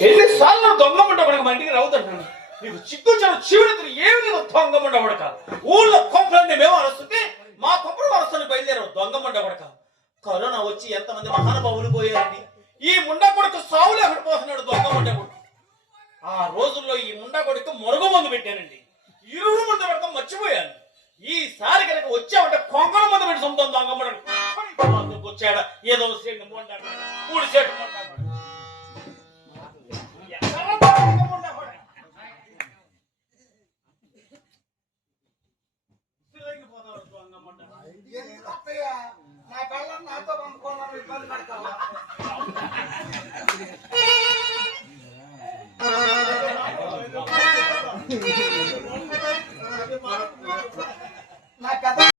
ఎన్నిసార్లు దొంగమంట కొడక మా ఇంటికి రావుతుంటాను. నీకు చిక్కుచారు చీవుడికి ఏమి దొంగమంట కొడక. ఊళ్ళో కొంపలన్నీ మేము అరుస్తుంటే మా కొంపలు అరుస్తాను బయలుదేరావు దొంగమంట కొడక. కరోనా వచ్చి ఎంతమంది మహానుభావులు పోయారండి. ఈ ముండా కొడుకు సావులు ఎక్కడ పోతున్నాడు దొంగమంట కొడుకు. ఆ రోజుల్లో ఈ ముండా కొడుకు మరుగు మందు పెట్టానండి. ఇరువురు మందు పెడతాం మర్చిపోయాను. ఈసారి కనుక వచ్చామంటే కొంగల మందు పెట్టి సొంతం దొంగమంట వచ్చాడా ఏదో మూడు సేటు నా పిల్లలు నాతో పంపుకున్నారు ఇబ్బంది పడతావా